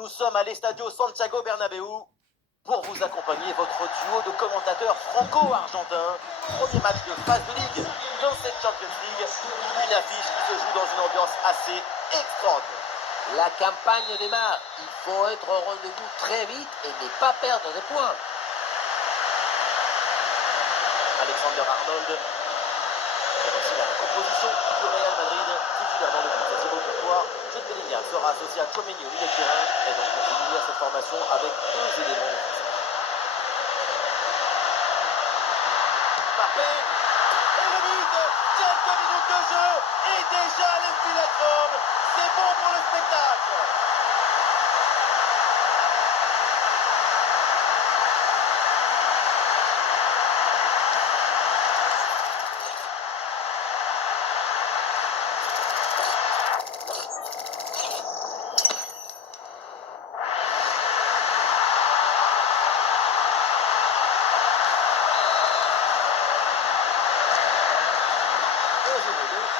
Nous sommes à l'Estadio Santiago Bernabéu pour vous accompagner votre duo de commentateurs franco-argentins. Premier match de phase de ligue dans cette Champions League. Une affiche qui se joue dans une ambiance assez extraordinaire. La campagne démarre. Il faut être au rendez-vous très vite et ne pas perdre de points. Alexander Arnold. Et voici la composition du Real Madrid, titulairement le but. Thibaut Courtois, Jude Bellingham sera associé à Tchouaméni au milieu de terrain. Et donc on finit à cette formation avec deux éléments. Mbappé. Et le but. Quelques minutes de jeu. Et déjà les filets tombent. C'est bon pour le spectacle.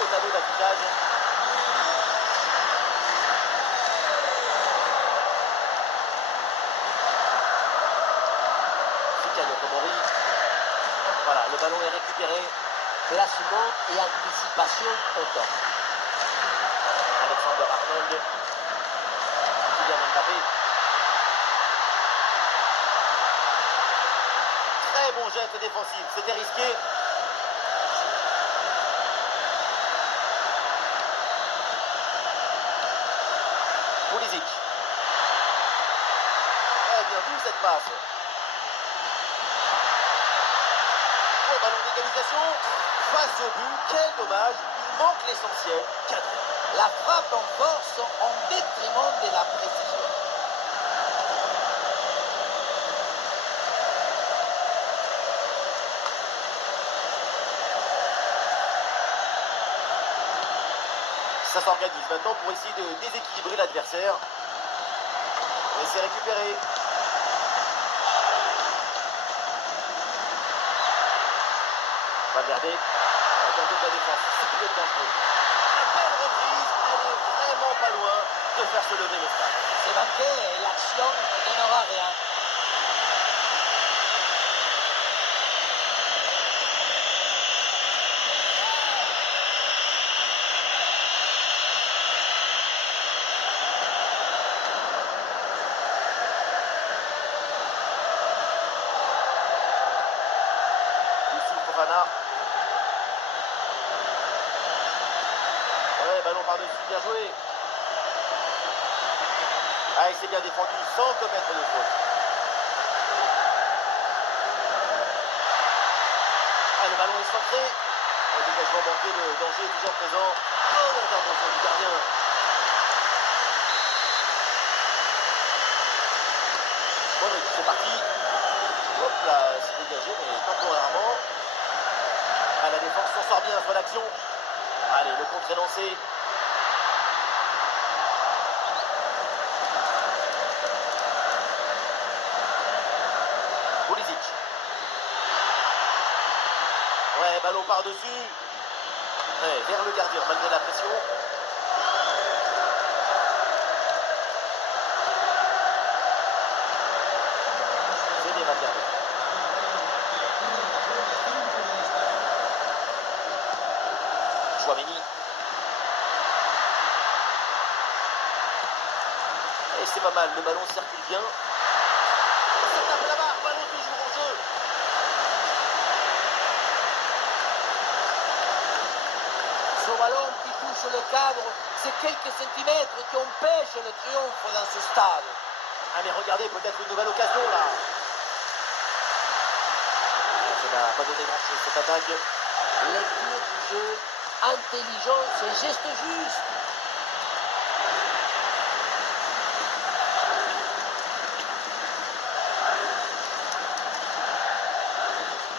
Au tableau d'affichage. Fikayo Tomori. Voilà, le ballon est récupéré. Placement et anticipation au top. Alexander Arnold. Kylian Mbappé. Très bon geste défensif. C'était risqué. Pulisic. Eh bien vu cette passe. Au ballon d'égalisation. Face au but, quel dommage. Il manque l'essentiel. Cadré. La frappe en force en détriment de la précision. Ça s'organise maintenant pour essayer de déséquilibrer l'adversaire. Et c'est récupéré. Valverde. Attendez de la défense. C'est plus dangereux. Une belle reprise. Elle est vraiment pas loin de faire se lever le stade. C'est manqué et l'action ne donnera rien. Fofana. Ouais, ballon par-dessus, bien joué. Ah, il s'est bien défendu sans commettre de faute. Ah, le ballon est centré. Le dégagement manqué, le danger est toujours présent. Oh, l'intervention du gardien. Bon, c'est parti. Hop là, c'est dégagé, mais temporairement. Ah, la défense s'en sort bien sur l'action. Allez, le contre est lancé. Pulisic. Ouais, ballon par-dessus. Ouais, vers le gardien, malgré la pression. C'est bien Valverde. Tchouaméni. Et c'est pas mal, le ballon circule bien. Ça tape la barre, ballon toujours en jeu. Ce ballon qui touche le cadre, c'est quelques centimètres qui empêchent le triomphe dans ce stade. Ah mais regardez, peut-être une nouvelle occasion là. Ça n'a pas donné grand-chose cette attaque. Lecture du jeu, intelligence et geste juste.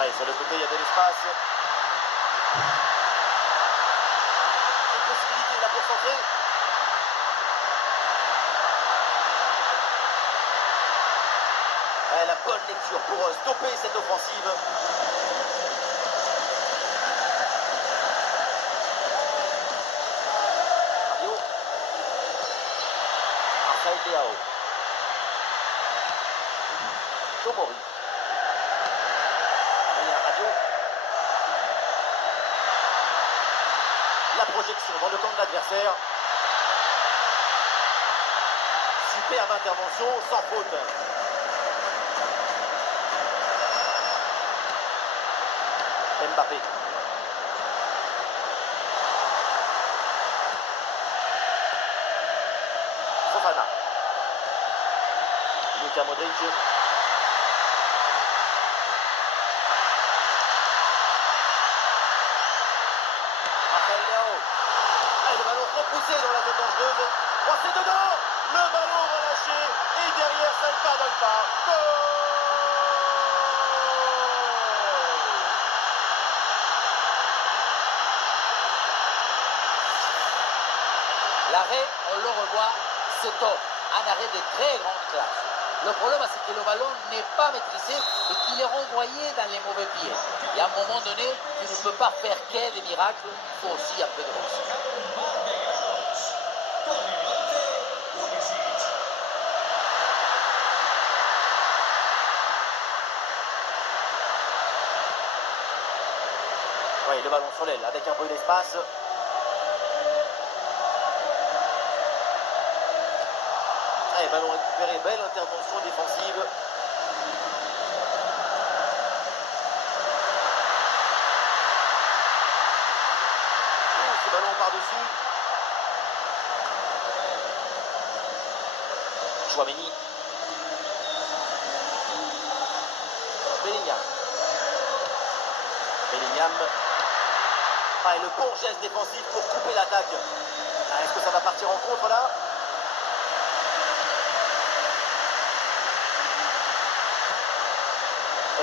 Allez, sur le côté, il y a de l'espace. Une possibilité là pour centrer. Ouais, la bonne lecture pour stopper cette offensive. Rafael Leao. Tomori. Adrien Radio. La projection dans le camp de l'adversaire. Superbe intervention, sans faute. Mbappé. Fofana. Luka Modric. Rafael Leao. Et le ballon repoussé dans la zone dangereuse. Oh, c'est dedans. Le ballon relâché. Et derrière, ça ne pardonne pas. Goal. L'arrêt, on le revoit, c'est top. Un arrêt de très grande classe. Le problème, c'est que le ballon n'est pas maîtrisé et qu'il est renvoyé dans les mauvais pieds. Et à un moment donné, tu ne peux pas faire que des miracles, il faut aussi un peu de réussite. Oui, le ballon sur l'aile avec un peu d'espace. Allez, ballon récupéré, belle intervention défensive. Ce ballon par-dessus. Chouameni. Bellingham. Bellingham. Ah, et le bon geste défensif pour couper l'attaque. Ah, est-ce que ça va partir en contre là?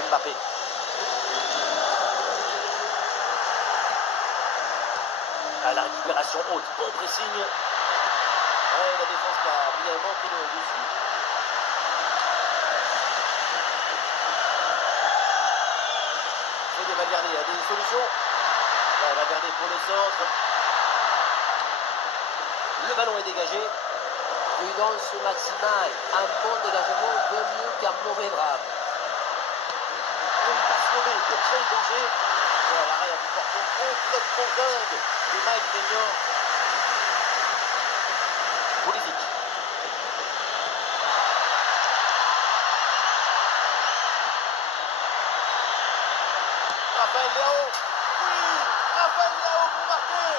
Mbappé. Ah, la récupération haute, bon pressing. Ouais, la défense qui a brillamment pris le dessus. Fede Valverde a des solutions. Ouais, Valverde pour le centre. Le ballon est dégagé. Prudence maximale. Un bon dégagement vaut mieux qu'un mauvais drame. Une passe mauvaise pour créer le danger. Ouais, l'arrêt a dû porter complètement dingue. Et Mike Maignan. Pulisic. Rafael Leao. Oui, Rafael Leao pour marquer.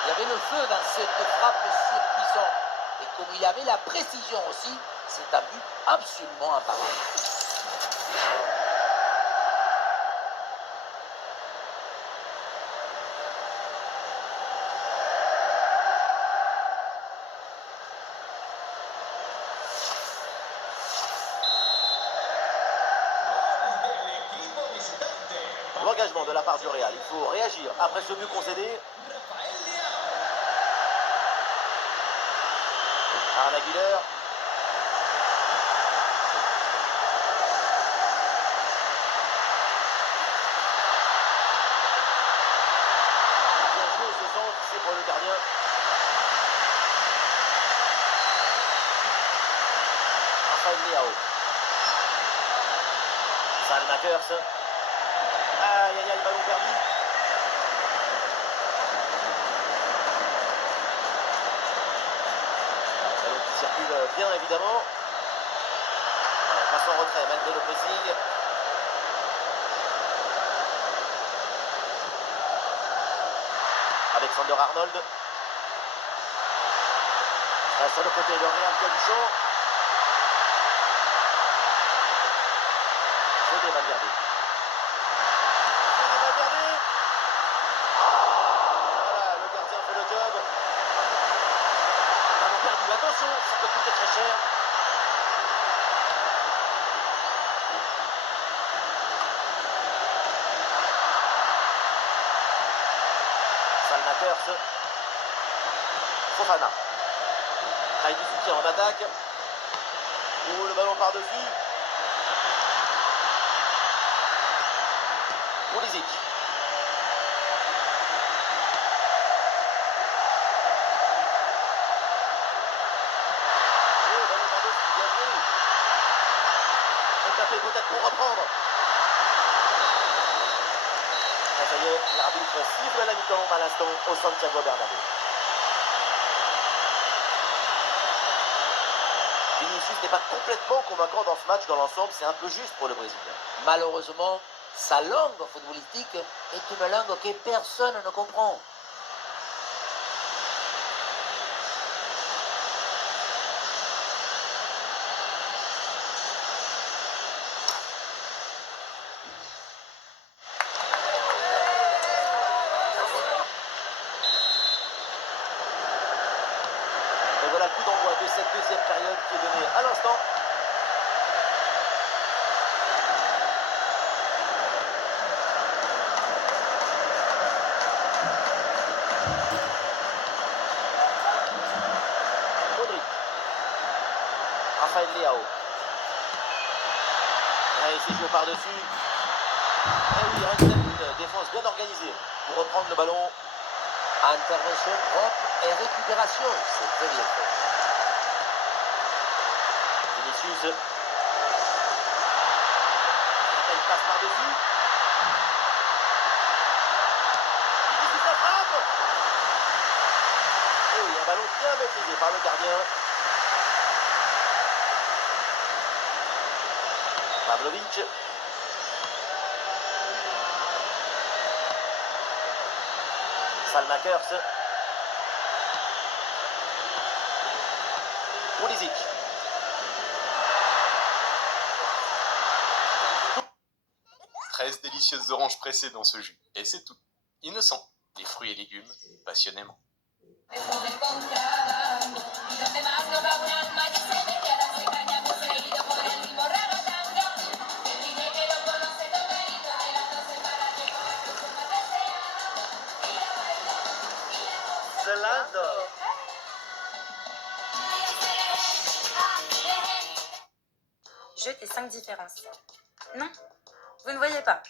Il y avait le feu dans cette frappe surpuissante. Et comme il avait la précision aussi, c'est un but absolument imparable. L'engagement de la part du Real. Il faut réagir après ce but concédé. Arda Güler. Bien joué ce centre, c'est pour le gardien. Rafael Leao. Salmakers. Aïe aïe aïe, ballon perdu. Ballon qui circule bien évidemment. Passe en retrait malgré le pressing. Alexander Arnold. Sur le côté, le Real qui a du champ. Fede Valverde. Fede Valverde. Voilà, le gardien fait le job. Ballon perdu, attention, ça peut coûter très cher. Salmakers. Fofana. Taille du soutien en attaque. Oh, le ballon par-dessus. Pulisic. Oh, ballon par-dessus, bien joué. Mbappé peut-être pour reprendre. Ah, ça y est, l'arbitre siffle la mi-temps à l'instant au Santiago Bernabéu. Vinicius n'est pas complètement convaincant dans ce match dans l'ensemble, c'est un peu juste pour le Brésilien. Malheureusement, sa langue footballistique est une langue que personne ne comprend. Et voilà le coup d'envoi de cette deuxième période qui est donnée à l'instant. Modric. Rafael Leao. Et il s'est joué par-dessus. Et oui, une défense bien organisée pour reprendre le ballon. Intervention propre et récupération, c'est très bien fait. Vinicius. Il passe par-dessus. Vinicius la frappe. Et oui, un ballon bien maîtrisé par le gardien. Pavlovic. Salmakers. Pulisic. 13 délicieuses oranges pressées dans ce jus. Et c'est tout. Innocent. Des fruits et légumes, passionnément. Zalando. Jetez 5 différences. Non, vous ne voyez pas.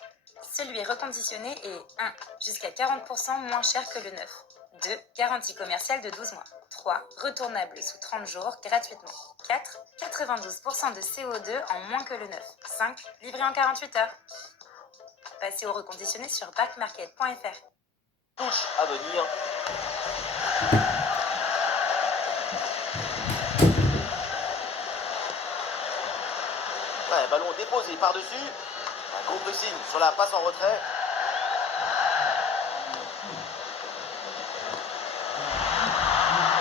Celui est reconditionné et 1. Jusqu'à 40% moins cher que le neuf. 2. Garantie commerciale de 12 mois. 3. Retournable sous 30 jours gratuitement. 4. 92% de CO2 en moins que le neuf. 5. Livré en 48 heures. Passez au reconditionné sur backmarket.fr. Touche à venir. Ouais, ballon déposé par-dessus. Un gros pressing sur la passe en retrait.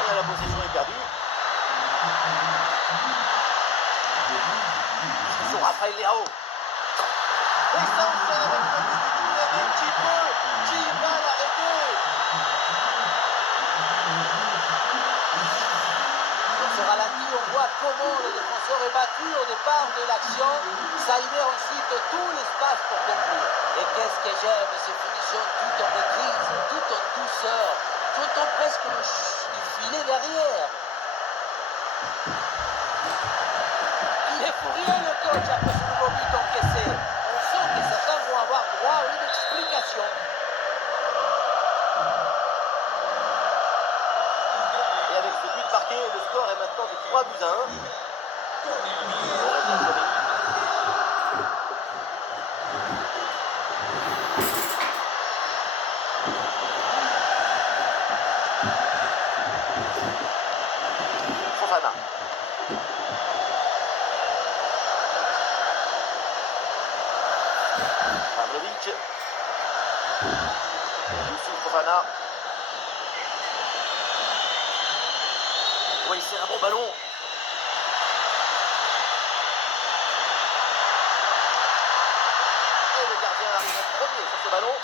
Et la possession est perdue. Sur Rafael Leao. Et ça enchaîne avec le but du David qui va l'arrêter. Dans ce ralenti, on voit comment le défenseur est battu au départ de l'action. Ça libère ensuite tout l'espace pour conclure. Et qu'est-ce que j'aime ces finitions tout en maîtrise, tout en douceur. Tu entends presque le filet derrière. Il est furieux le coach après ce nouveau but encaissé. On sent que certains vont avoir droit à une explication. Et avec ce but marqué, le score est maintenant de 3 buts à 1. Aurélien Tchouameni. Fofana. Pavlovic. Youssouf Fofana. Oui, c'est un bon ballon. Et le gardien arrive en premier sur ce ballon.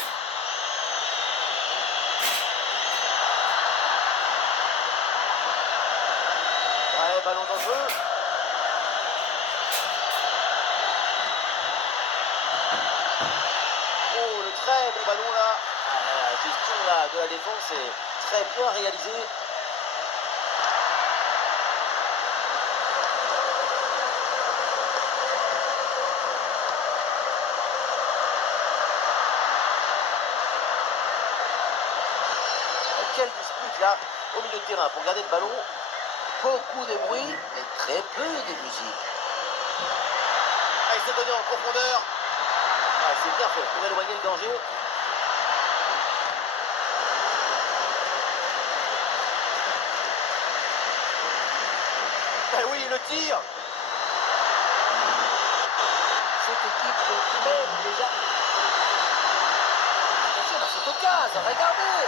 Ouais, ballon dangereux. Oh, le très bon ballon là. Ah, la gestion là, de la défense est très bien réalisée. là au milieu de terrain pour garder le ballon. Beaucoup de bruit, mais très peu de musique. Ah, il s'est donné en profondeur. Ah, c'est bien fait pour éloigner le danger. Ah oui, le tir. Cette équipe même déjà. Attention dans cette occasion, regardez.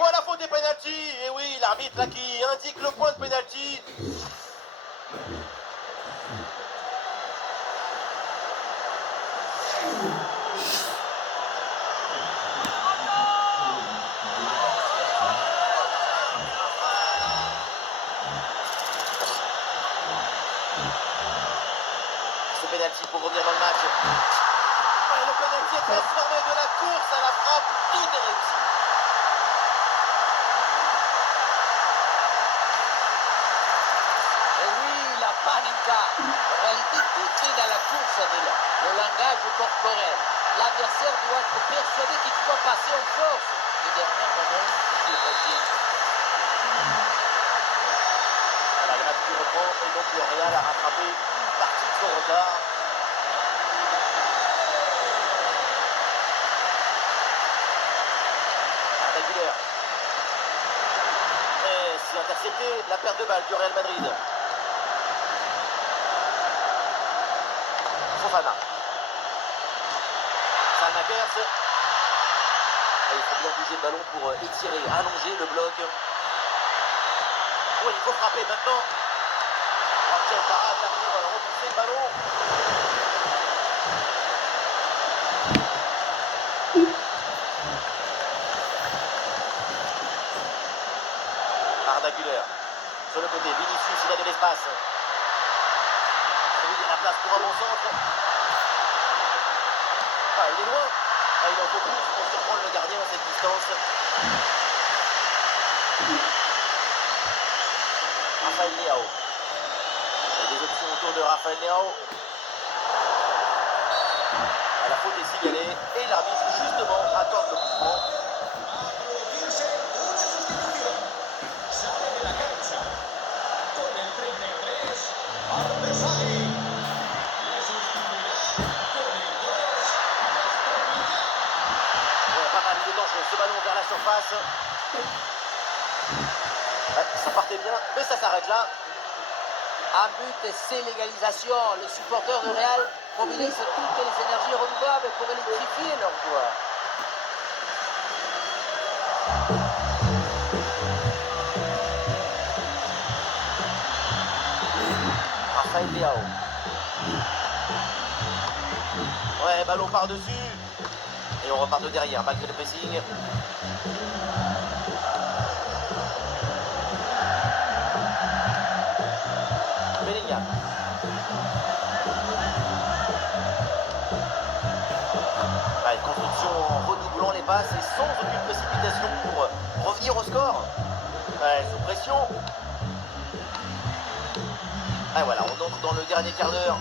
Oh, la faute des pénalty. Et oui, l'arbitre là qui indique le point de pénalty. Ce pénalty pour revenir dans le match. Ouais, le pénalty est transformé de la course à la frappe. Tout est réussi. Et oui, la panica. En réalité, tout est dans la course à l'élan. Le langage corporel. L'adversaire doit être persuadé qu'il doit passer en force. Le dernier moment, il revient. Voilà, le match qui reprend et donc le Real a rattrapé une partie de son retard. Arda Güler. Et c'est intercepté la perte de balle du Real Madrid. Fofana. Salmakers. Et il faut bien bouger le ballon pour étirer, allonger le bloc. Oui, il faut frapper maintenant. Oh, quelle parade là pour repousser le ballon. Arda Güler. Sur le côté, Vinicius, il a de l'espace. Oui, il y a la place pour un bon centre. Ah, il est loin. Ah, il en faut plus pour surprendre le gardien à cette distance. Rafael Leao. Il y a des options autour de Rafael Leao. La faute est signalée et l'arbitre justement accorde le coup franc. Ouais, pas mal, il est dangereux. Ce ballon vers la surface. Ouais, ça partait bien, mais ça s'arrête là. Un but, c'est l'égalisation. Les supporters du Real mobilisent toutes les énergies renouvelables pour électrifier leurs joueurs. Rafael Leao. Ouais, ballon par-dessus. Et on repart de derrière malgré le pressing. Bellingham. Allez, construction en redoublant les passes et sans aucune précipitation pour revenir au score. Ouais, sous pression. Ah voilà, on entre dans le dernier quart d'heure.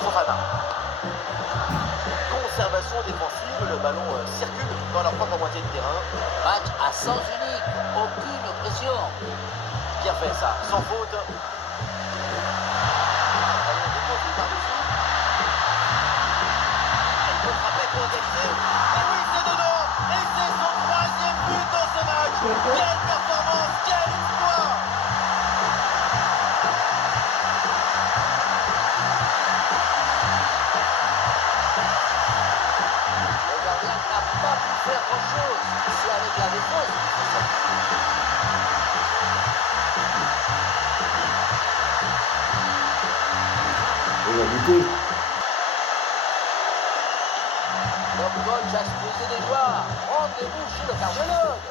Fofana. Conservation défensive, le ballon circule dans leur propre moitié de terrain. Match à sens unique, aucune pression. Bien fait ça, sans faute. Ballon déposé par-dessus. Il peut frapper pour égaliser. Et oui, c'est dedans. Et c'est son troisième but dans ce match. Quelle performance, quel exploit. Le gardien n'a pas pu faire grand-chose. C'est avec la défense qu'il faut s'appuyer. Le coach a exposé des joueurs. Rendez-vous chez le cardiologue.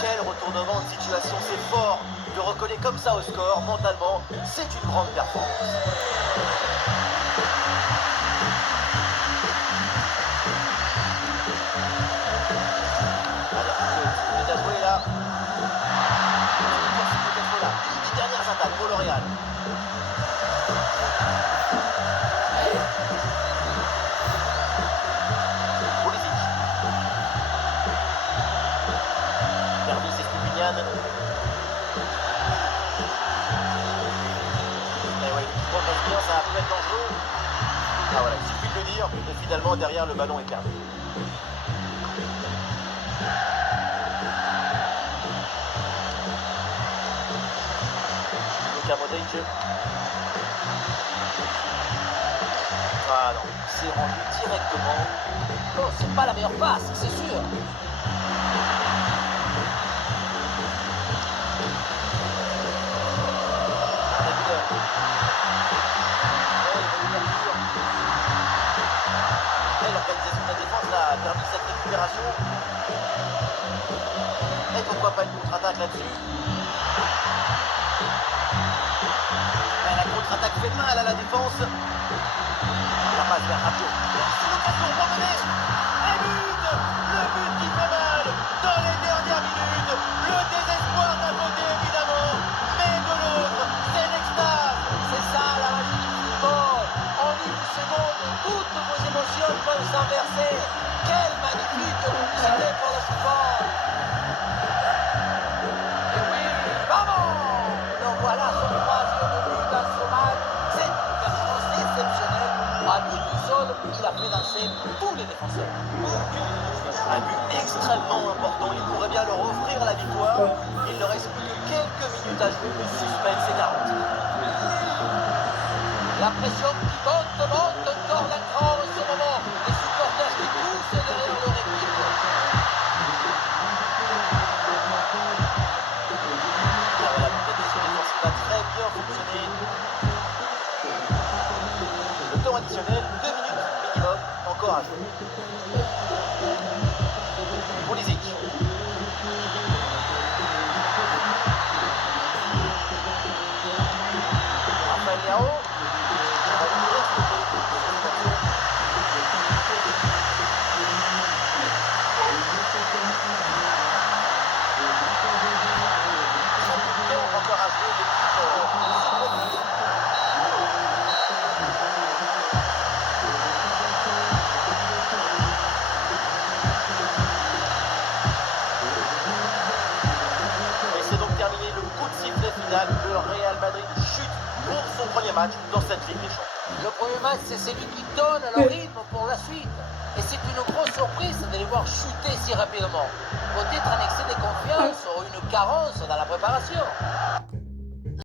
Quel retournement de situation, c'est fort de recoller comme ça au score, mentalement, c'est une grande performance. Allez, c'est à jouer là. Peut-être là. Les 10 dernières attaques pour le Real. finalement, derrière, le ballon est perdu. Luka Modric. Ah non, c'est rendu directement. Oh, c'est pas la meilleure passe, c'est sûr. L'organisation de la défense a permis cette récupération. Et pourquoi pas une contre-attaque là-dessus? La contre-attaque fait mal à la défense. La passe vers Rabiot. C'est l'occasion pour mener. Et but! Le but qui fait mal dans les dernières minutes. Le désespoir d'un côté évidemment, mais de l'autre, c'est l'extase. C'est ça la magie du football. En une seconde, toutes vos émotions peuvent s'inverser. Quelle magnifique publicité pour le football. Et oui, vamos! Donc voilà son troisième but dans ce match. C'est une performance exceptionnelle. À lui tout seul, il a fait danser tous les défenseurs. Un but extrêmement important. Il pourrait bien leur offrir la victoire. Il ne reste plus que quelques minutes à jouer. Le suspense est garanti. La pression qui monte encore d'un cran en ce moment. Les supporters qui poussent derrière leur équipe. La compétition défensive a très bien fonctionné. Le temps additionnel, 2 minutes minimum, encore à jouer. Pulisic. Rafael Leao. Encore à jouer l'équipe et c'est donc terminé le coup de sifflet final. Le Real Madrid chute pour son premier match dans cette Ligue des Champions. Le premier match, c'est celui qui donne le rythme pour la suite. Et c'est une grosse surprise de les voir chuter si rapidement. Peut-être un excès de confiance ou une carence dans la préparation.